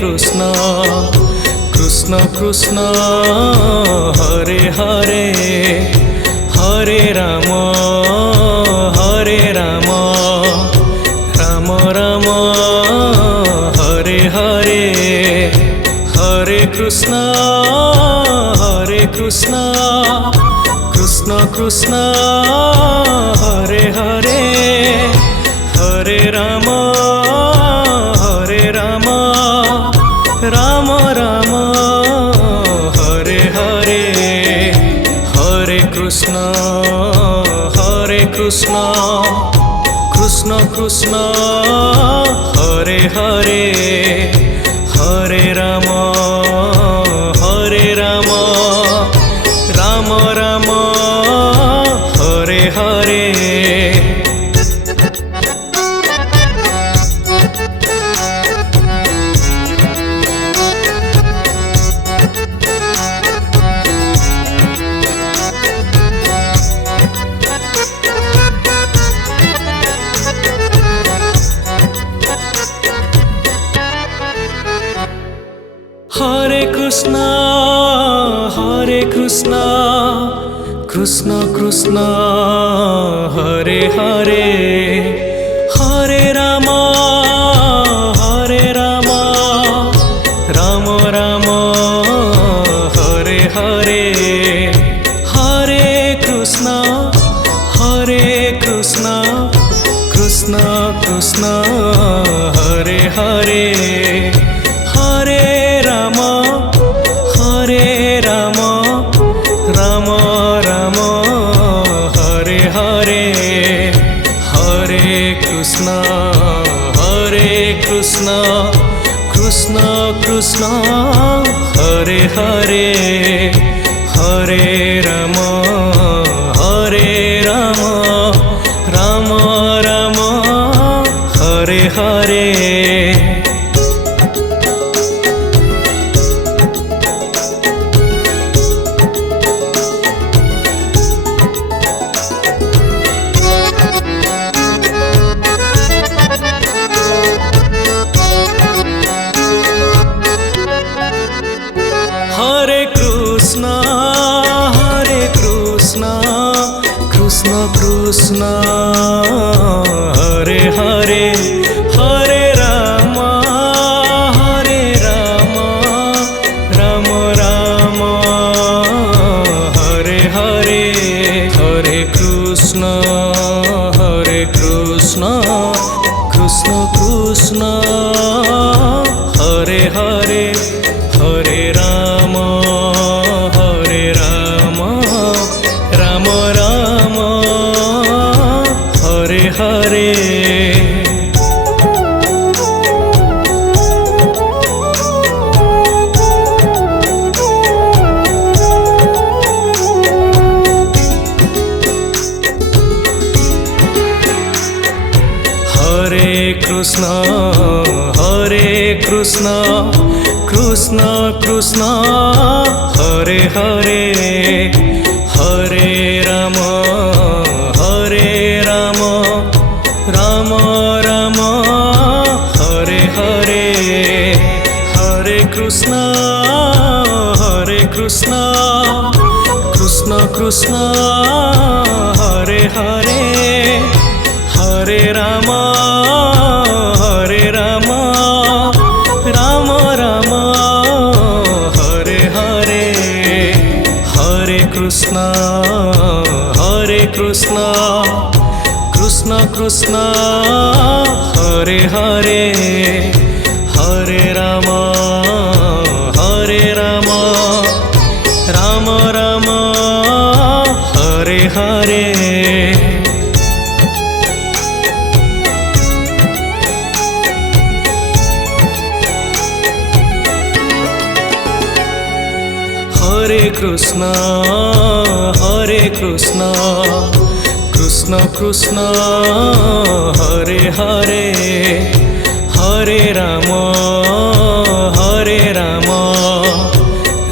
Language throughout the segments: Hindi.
Krishna Krishna Krishna Hare Hare Hare Ram Ram Ram Hare Hare Hare Krishna Krishna Krishna Hare Hare Hare Ram Ram Ram Hare Hare Hare Krishna Krishna Krishna Hare Hare Hare Ram Ram Ram Hare Hare Hare Krishna Krishna Krishna Hare Hare Hare Ram Ram Ram Hare Hare Hare Krishna Krishna Krishna Hare Hare Hare Ram Ram Ram Hare Hare Hare Krishna Krishna Krishna Hare Hare Hare Ram Ram Ram Hare Hare Hare Krishna Krishna Krishna Hare Hare Hare Ram Ram Ram Hare Hare Hare Krishna Krishna Krishna Hare Hare Hare Ram Ram Ram Hare Hare Hare Krishna Krishna Krishna Hare Hare Hare Ram Ram Ram Hare Hare Hare Krishna Krishna Krishna Hare Hare Hare Ram Ram Ram Hare Hare Hare Krishna Krishna Krishna Hare Hare Hare Ram Ram Ram Hare Hare Hare Krishna Krishna Krishna Hare Hare Hare Ram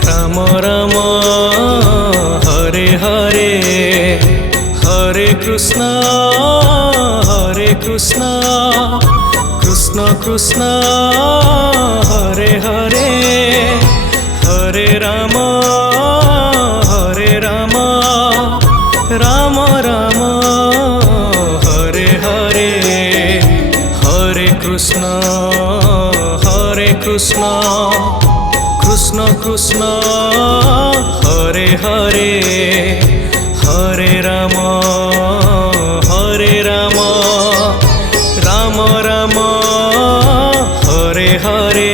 Ram Ram Hare Hare Hare Krishna Krishna Ram Hare Ram Ram Ram Hare Hare Hare Krishna Krishna Krishna Hare Hare Hare Ram Ram Ram Hare Hare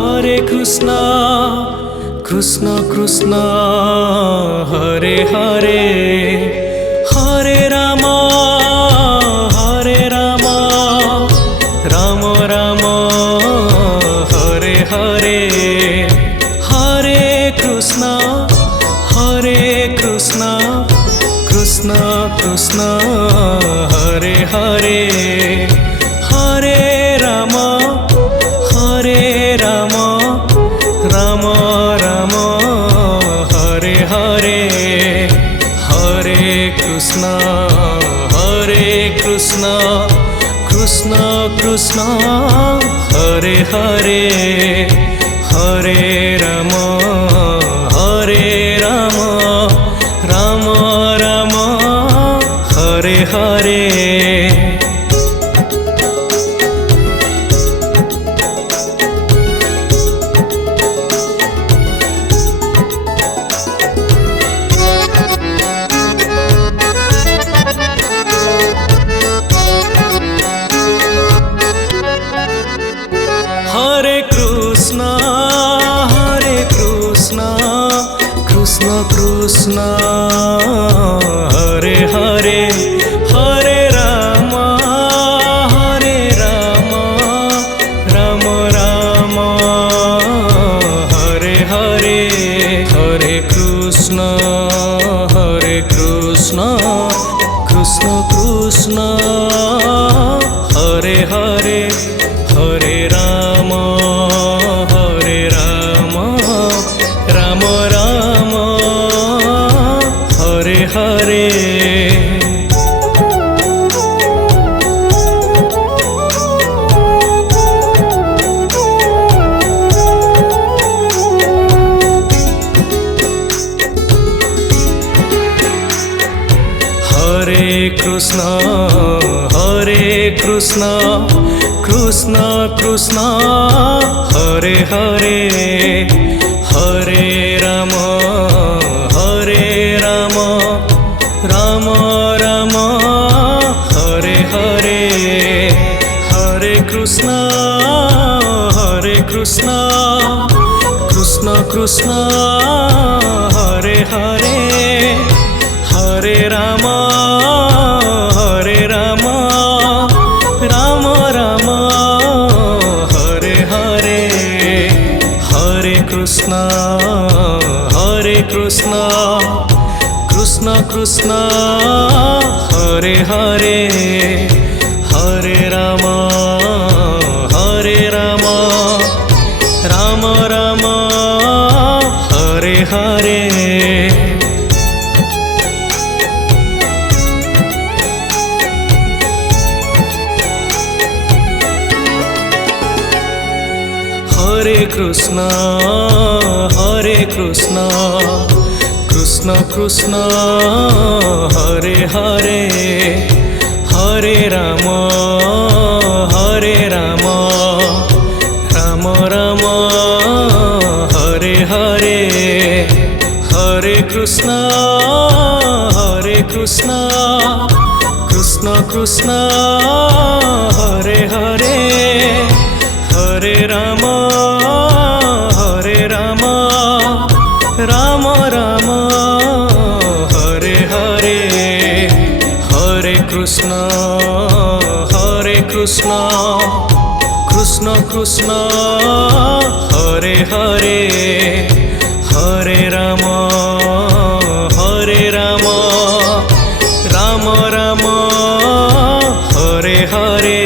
Hare Krishna Krishna Krishna Hare Hare Hare Ram Ram Ram Hare Hare Hare Krishna Krishna Krishna Hare Hare Hare Ram Ram Ram Hare Hare Hare Krishna Krishna Krishna Hare Hare Hare Ram Ram Ram Hare Hare Hare Krishna Krishna Krishna Hare Hare Hare Ram Ram Ram Hare Hare Hare Krishna Krishna Krishna Hare Hare Hare Ram Ram Ram Hare Hare Hare Krishna Krishna Krishna Hare Hare Hare Ram Ram Ram Hare Hare Hare Krishna Krishna Krishna Hare Hare Hare Ram Ram Ram Hare Hare Hare Krishna Krishna Krishna Hare Hare Hare Ram Ram Ram Hare Hare Hare Krishna Krishna Krishna Hare Hare Hare Ram Ram Ram Hare Hare Hare Krishna Krishna Krishna Hare Hare Hare Ram Ram Ram Hare Hare Hare Krishna Krishna Krishna Hare Hare Hare Ram Ram Ram Hare Hare.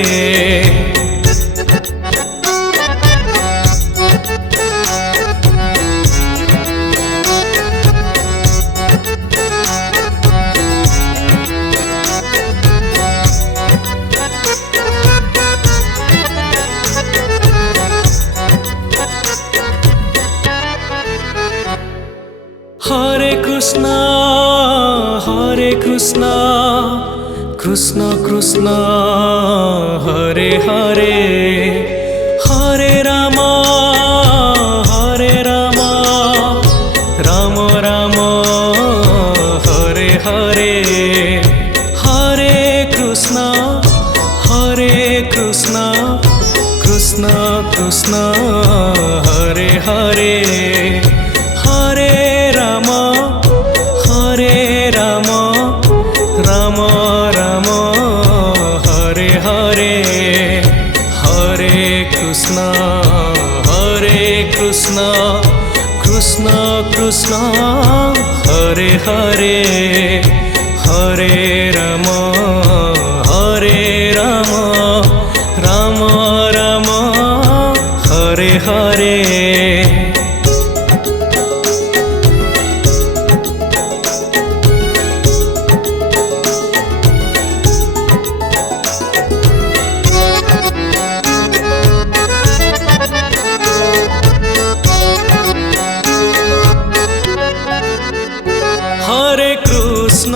Hare Krishna Krishna Krishna Hare Hare. Hare Ram Ram Ram Hare Hare. Hare Krishna Krishna Krishna Hare Hare. Hare Ram Ram Ram Hare Hare. Hare Krishna Krishna Krishna Hare Hare. Hare Ram Ram Ram Hare Hare. Hare Krishna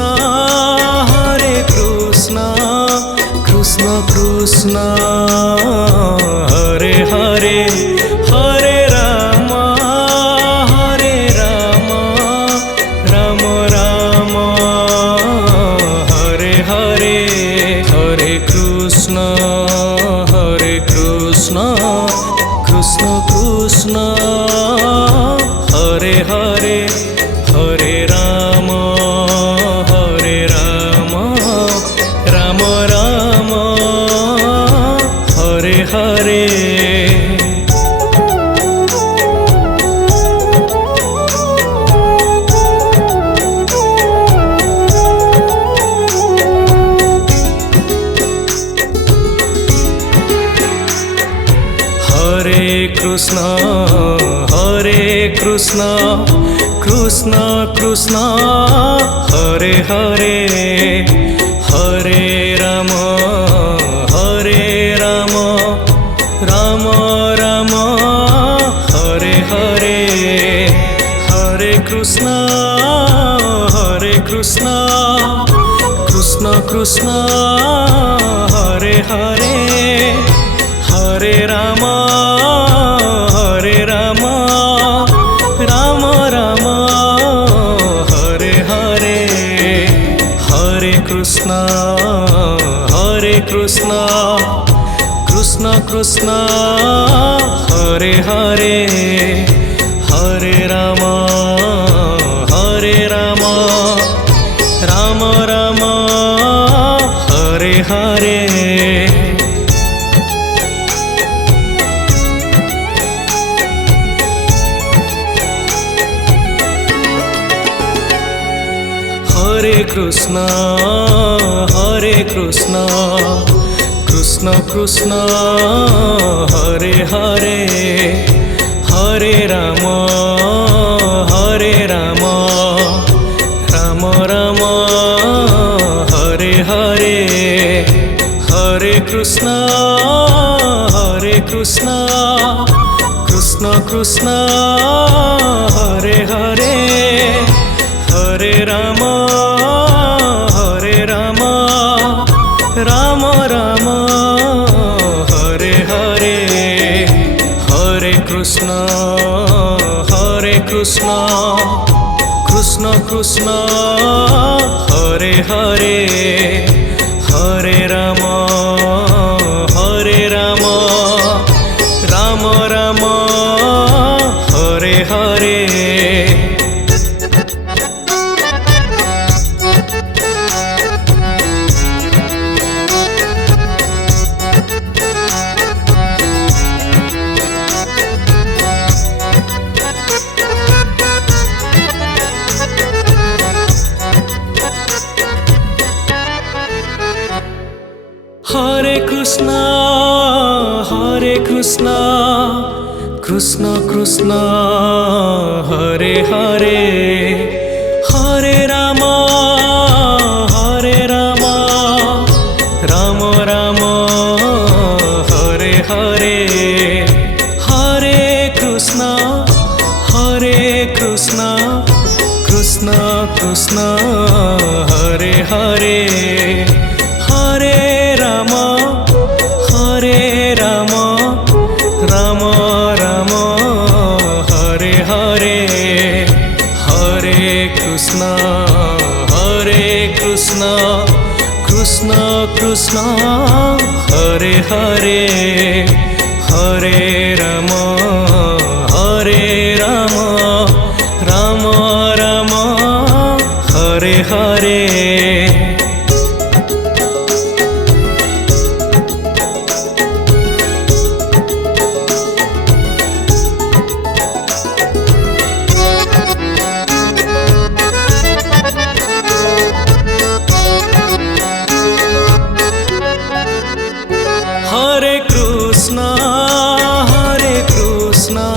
Krishna Krishna Hare Hare. Hare Ram Ram Ram Hare Hare. Hare Krishna Krishna Krishna Hare Hare. Hare Ram Ram Ram Hare Hare. Hare Krishna Krishna Krishna Hare Hare. Hare Ram Ram Ram Hare Hare. Hare Krishna Krishna Krishna Hare Hare. Hare Ram Ram Ram Hare Hare. Hare Krishna Krishna Krishna Hare Hare. Hare Ram Ram Ram Hare Hare. Hare Krishna Krishna Krishna Hare Hare. Hare Ram Ram Ram Hare Hare. Hare Krishna Krishna Krishna Hare Hare. Hare Ram Ram Ram Hare Hare. Hare Krishna Krishna Krishna Hare Hare. Hare Ram Ram Ram Hare Hare. Hare Krishna, Krishna Krishna, Hare Hare, Hare Rama, Hare Rama, Rama Rama, Hare Hare, Hare Krishna, Krishna Krishna, Hare Hare, Hare Rama, Hare Rama, Rama Rama, Hare Hare, Hare Krishna, Krishna Krishna, Hare Hare, Hare Rama, Rama Rama, Hare Hare. Hare Krishna,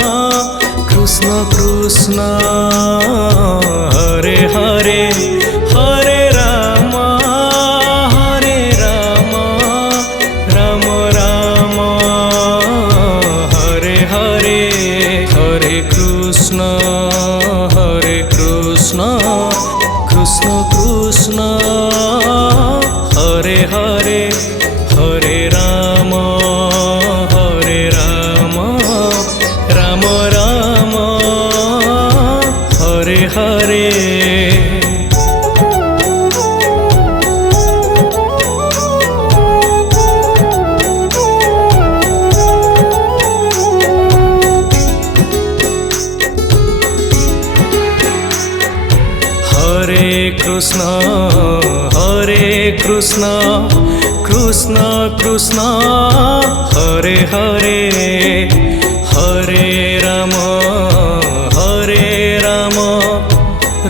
Krishna Krishna, Hare Hare, Hare Rama, Rama Rama, Hare Hare, Hare Krishna, Krishna Krishna, Hare Hare, Hare Rama, Rama Rama, Hare Hare. Hare Krishna, Krishna Krishna, Hare Hare, Hare Rama,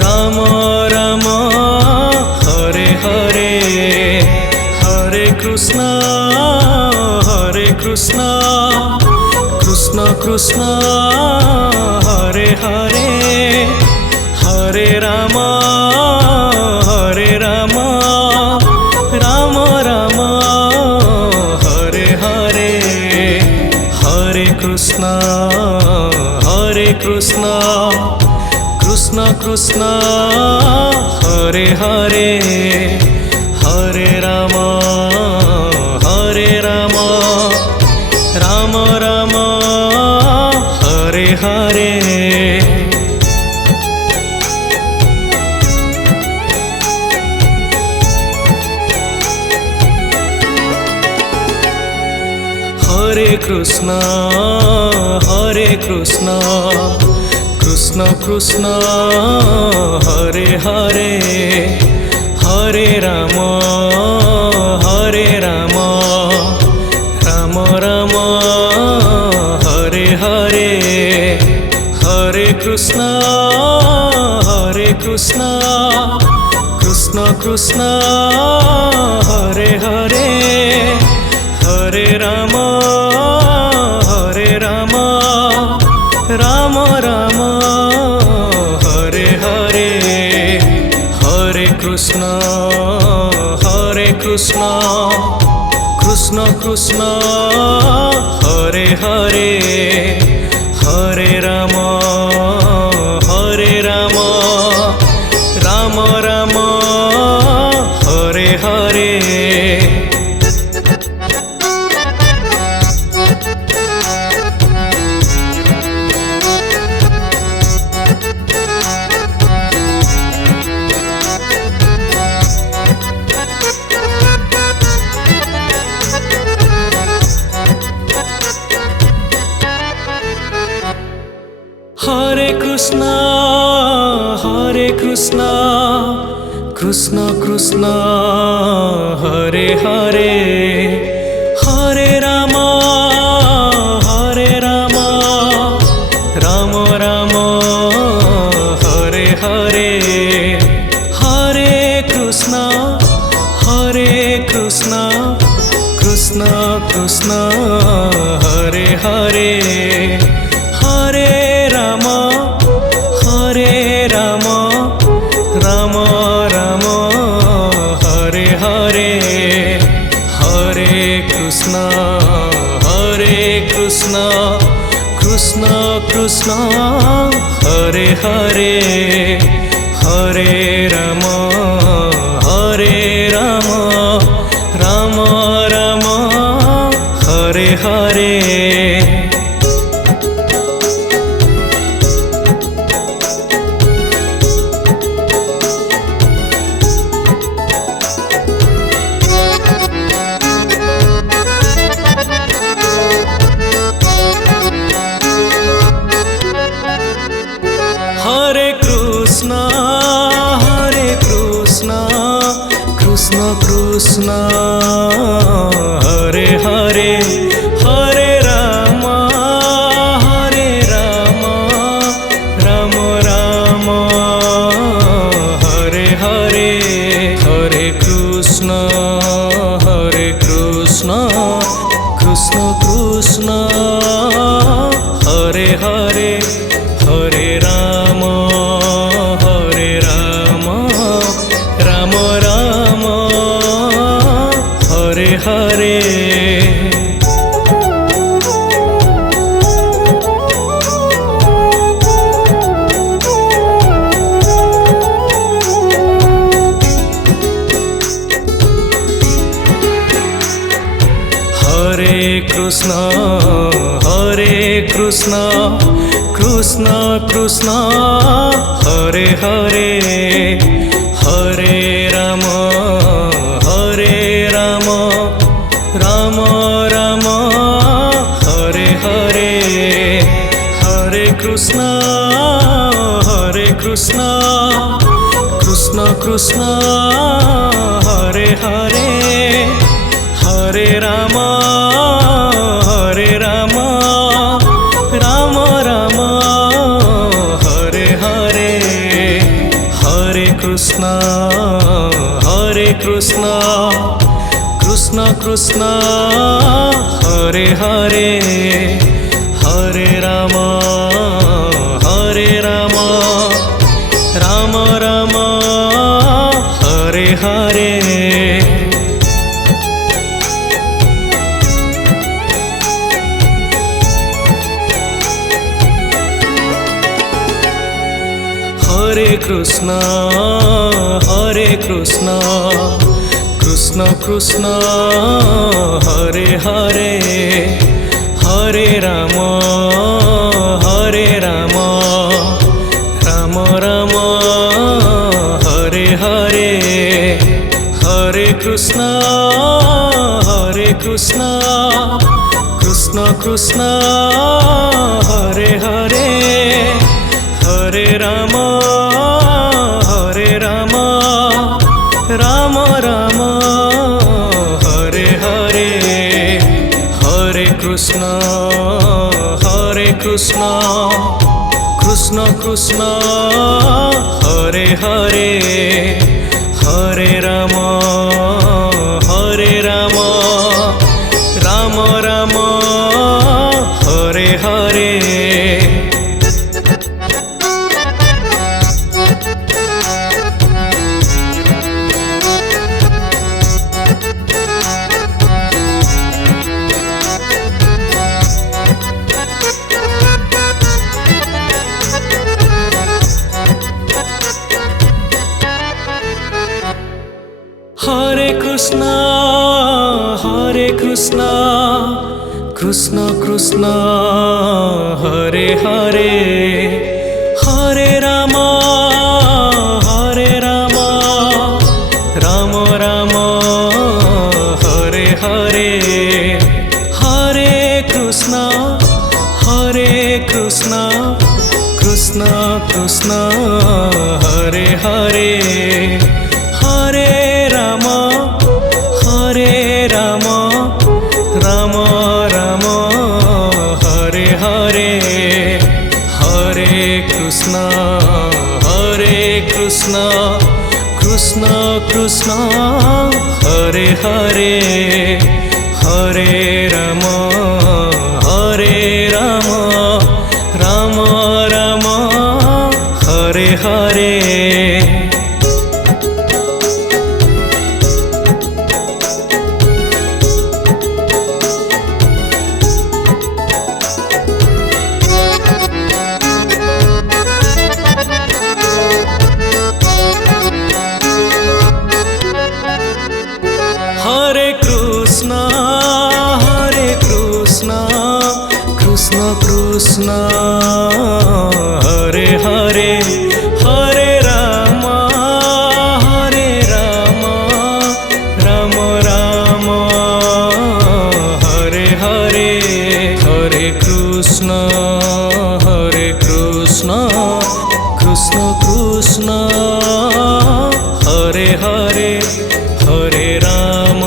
Rama Rama, Hare Hare, Hare Krishna, Krishna Krishna, Hare Hare, Hare Rama, Rama Rama, Hare Hare, Hare Krishna, Krishna Krishna, Hare Hare, Hare Rama, Rama Rama, Hare Hare. Hare Krishna, Krishna Krishna, Hare Hare, Hare Rama, Rama Rama, Hare Hare, Hare Krishna, Krishna Krishna, Hare Hare, Hare Rama, Rama Rama, Hare Hare, Hare Krishna, Krishna Krishna, Hare Hare, Hare Rama, Rama Rama, Hare Hare. Hare Krishna, Krishna Krishna, Hare Hare, Hare Rama, Rama Rama, Hare Hare, Hare Krishna, Krishna Krishna Hare Hare Hare Ram Ram Ram Hare Hare Hare Krishna Krishna Krishna Hare Hare Hare Ram Ram Ram Hare Hare Hare Krishna Krishna Krishna Hare Hare Hare Ram Ram Ram Hare Hare Hare Krishna Krishna Krishna Hare Hare Hare Ram Ram Ram Hare Hare Hare Krishna Krishna Krishna Hare Hare Hare Ram Ram Ram Hare Hare Hare Krishna Krishna Krishna Hare Hare Hare Ram Ram Ram Hare Hare Hare Krishna Krishna Krishna Hare Hare Hare Ram Ram Ram Hare Hare Hare Krishna Krishna Krishna Hare Hare Hare Ram Ram Ram Hare Hare Hare Krishna Krishna Krishna Hare Hare Hare Ram Ram Ram Hare Hare Hare Krishna Krishna Krishna Hare Hare Hare Ram Ram Ram Hare Hare Hare Krishna Krishna Krishna Hare Hare Hare Ram Ram Ram Hare Hare Hare Krishna Krishna Krishna Hare Hare Hare Ram Ram Ram Hare Hare Hare Krishna Krishna Krishna Hare Hare Hare Ram Ram Ram Hare Hare. Hare Krishna Krishna Krishna Hare Hare, Hare Ram Ram Ram Hare Hare. Hare Krishna Krishna Krishna Hare Hare, Hare Ram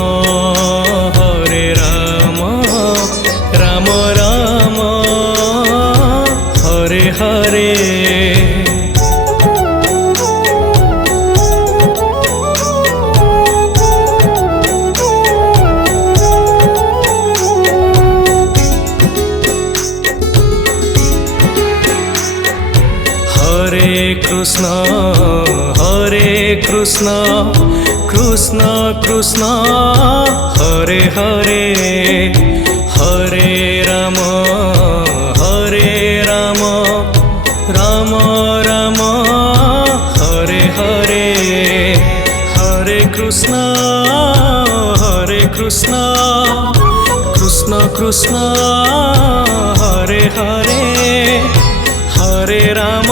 Ram Ram Hare Hare. Hare Krishna Krishna Krishna Hare Hare, Hare Ram Ram Ram Hare Hare. Hare Krishna Krishna Krishna Hare Hare, Hare Ram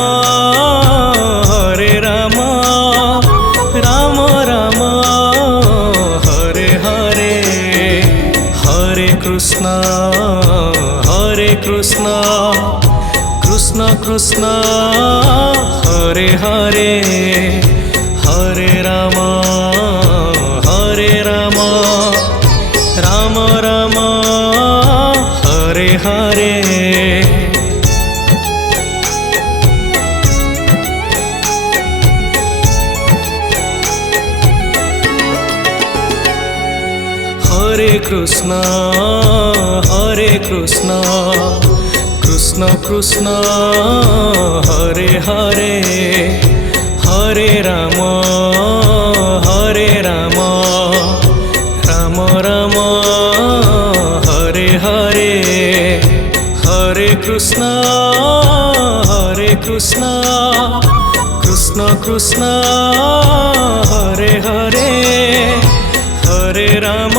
Ram Ram Hare Hare. Hare Krishna Krishna Krishna Hare Hare, Hare Ram Ram Ram Hare Hare. Hare Krishna Krishna Krishna Hare Hare, Hare Ram Ram Ram Hare Hare. Hare Krishna Krishna Krishna Hare Hare, Hare Ram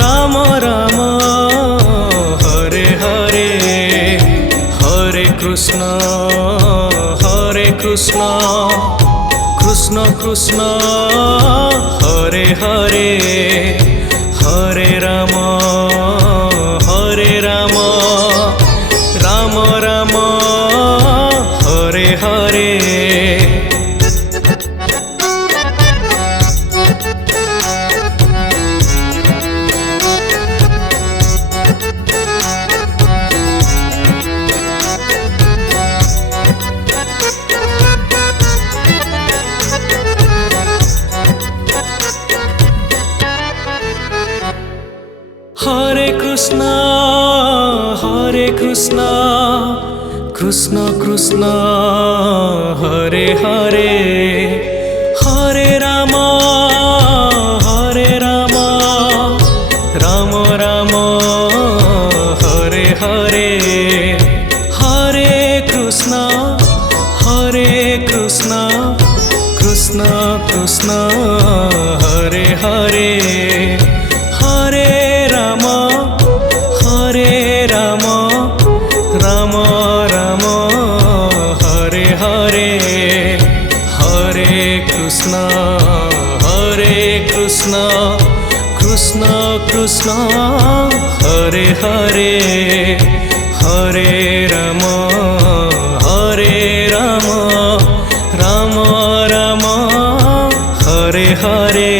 Ram Ram Hare Hare. Hare Krishna Krishna Krishna Hare Hare, Hare Ram Ram Ram Hare Hare. Hare Krishna Krishna Krishna Hare Hare, Hare Ram Ram Ram Hare Hare. Hare Krishna Krishna Krishna Hare Hare, Hare Ram Ram Ram Hare Hare. Hare Krishna Krishna Krishna Hare Hare, Hare Ram Ram Ram Hare Hare.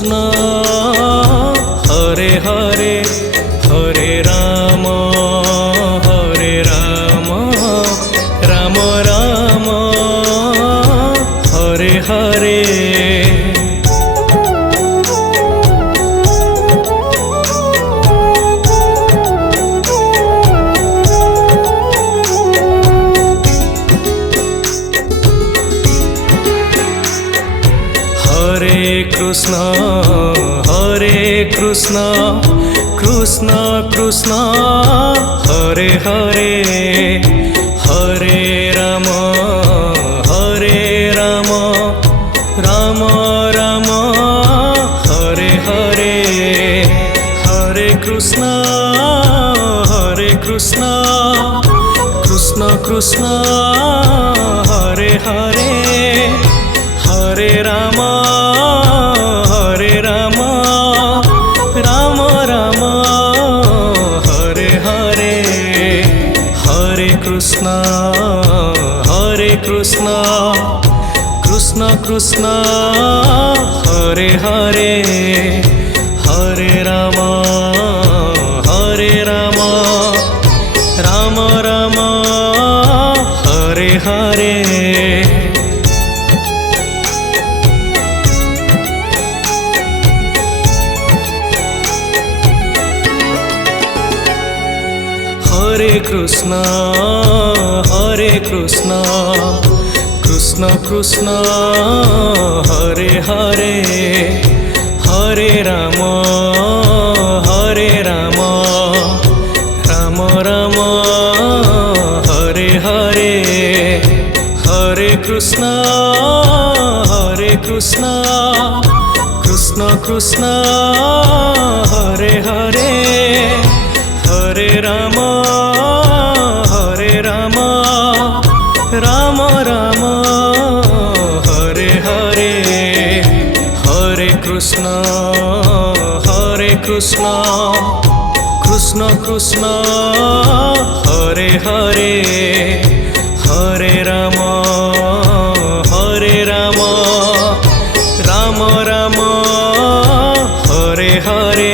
Krishna Hare Hare Hare Ram Ram Ram Hare Hare Hare Krishna Krishna Krishna Hare Hare Hare Ram Ram Ram Hare Hare Hare Krishna Krishna Krishna Hare Hare Hare Ram Ram Ram Hare Hare Hare Krishna Krishna Krishna Hare Hare Hare Ram Ram Ram Hare Hare Hare Krishna Krishna Krishna Hare Hare Hare Ram Ram Ram Hare Hare Hare Krishna Krishna Krishna Hare Hare Hare Ram Ram Ram Hare Hare Hare Krishna Krishna Krishna Hare Hare Hare Ram Ram Ram Hare Hare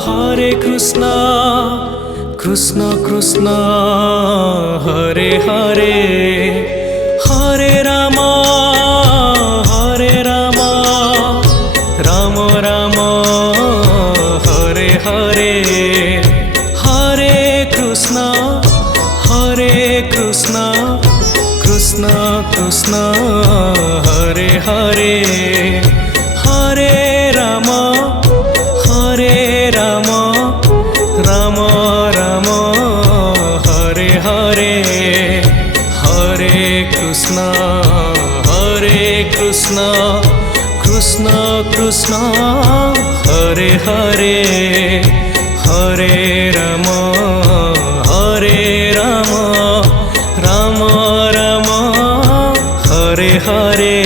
Hare Krishna Krishna Krishna Hare Hare Hare Ram Ram Ram Hare Hare Hare Krishna Krishna Krishna Hare Hare Hare Ram Ram Ram Hare Hare Hare Krishna Krishna Krishna Hare Hare Hare Ram Ram Ram Hare Hare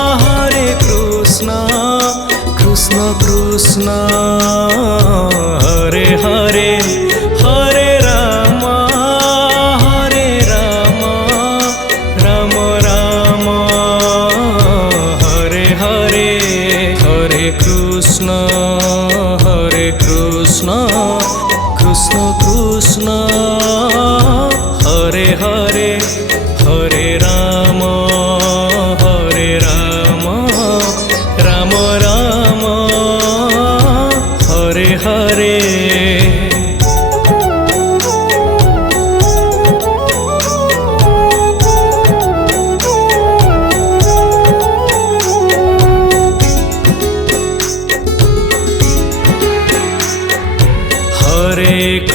Hare Krishna Krishna Krishna Hare Hare Hare Ram Ram Ram Hare Hare Hare Krishna Krishna Krishna Hare Hare Hare Ram Ram Ram Hare Hare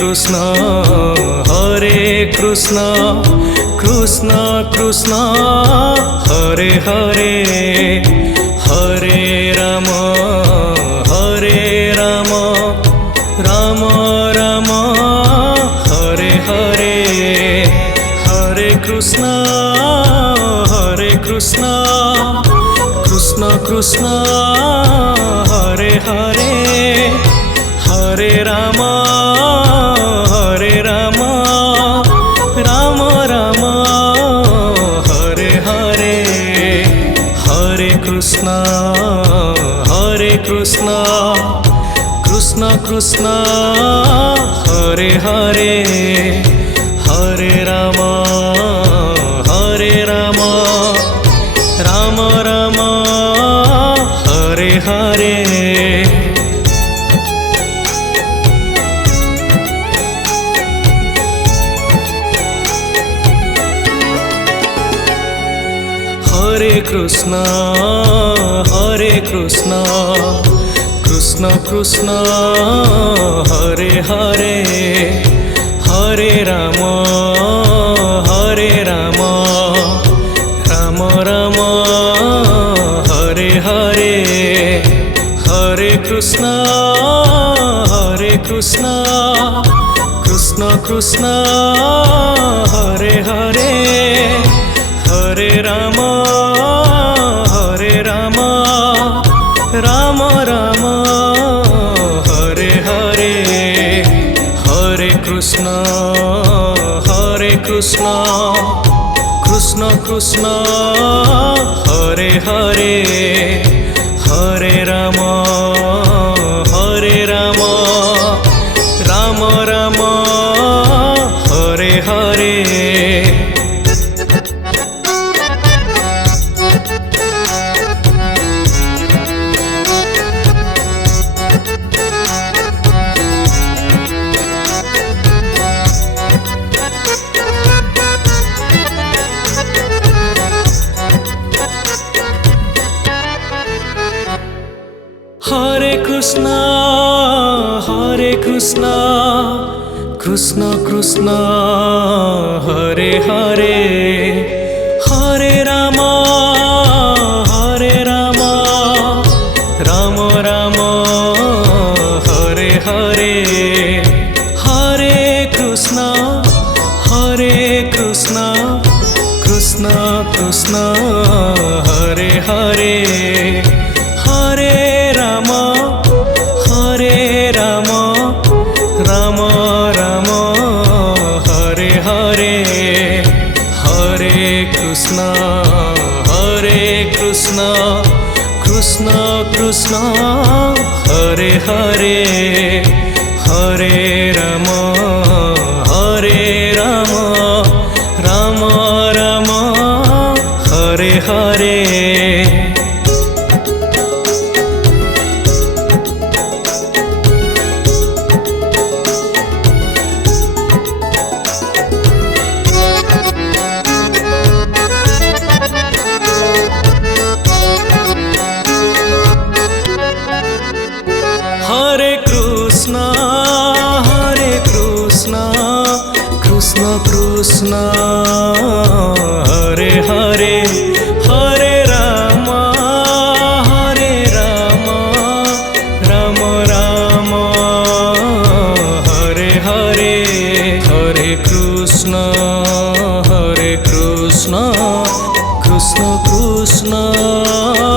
Krishna Hare Krishna Krishna Krishna Hare Hare Hare Ram Ram Ram Hare Hare Hare Krishna Krishna Krishna Hare Hare Hare Ram Ram Ram Hare Hare Hare Krishna Krishna Krishna Hare Hare Hare Ram Ram Ram Hare Hare Hare Krishna Krishna Krishna Hare Hare Hare Ram Ram Ram Hare Hare Hare Krishna Krishna Krishna Hare Hare Hare Ram Ram Ram Hare Hare Hare Krishna Krishna Krishna Hare Hare Hare Ram Ram Ram Hare Hare Hare Krishna Krishna Krishna Hare Hare Hare Ram Ram Ram Hare Hare Hare Krishna Krishna Krishna Hare Hare Hare Ram Ram Ram Hare Hare Hare Krishna Krishna Krishna Hare Hare Hare Ram Ram Ram Hare Hare Hare Krishna Krishna Krishna Hare Hare Hare Ram Ram Ram Hare Hare Hare Krishna Krishna Krishna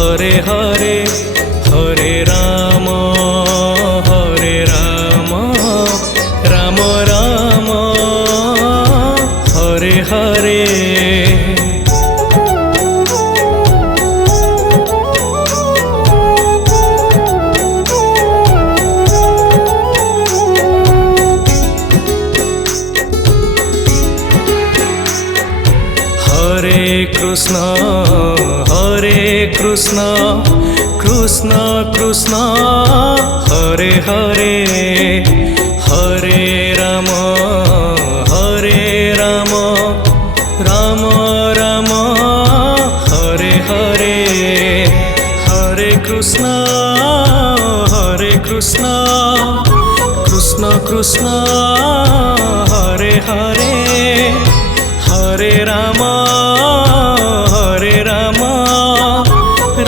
Hare Hare Hare Ram Ram Ram Hare Hare Hare Krishna Krishna Krishna Hare Hare Hare Ram Ram Ram Hare Hare Hare Krishna Krishna Krishna Krishna Hare Hare Hare Ram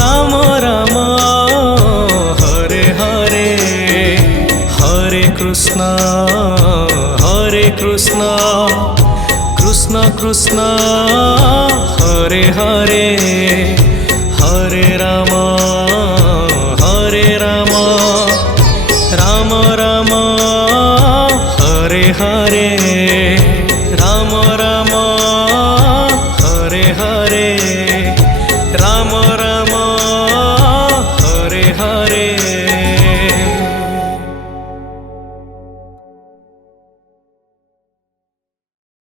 Ram Ram Hare Hare Hare Krishna Krishna Krishna Hare Hare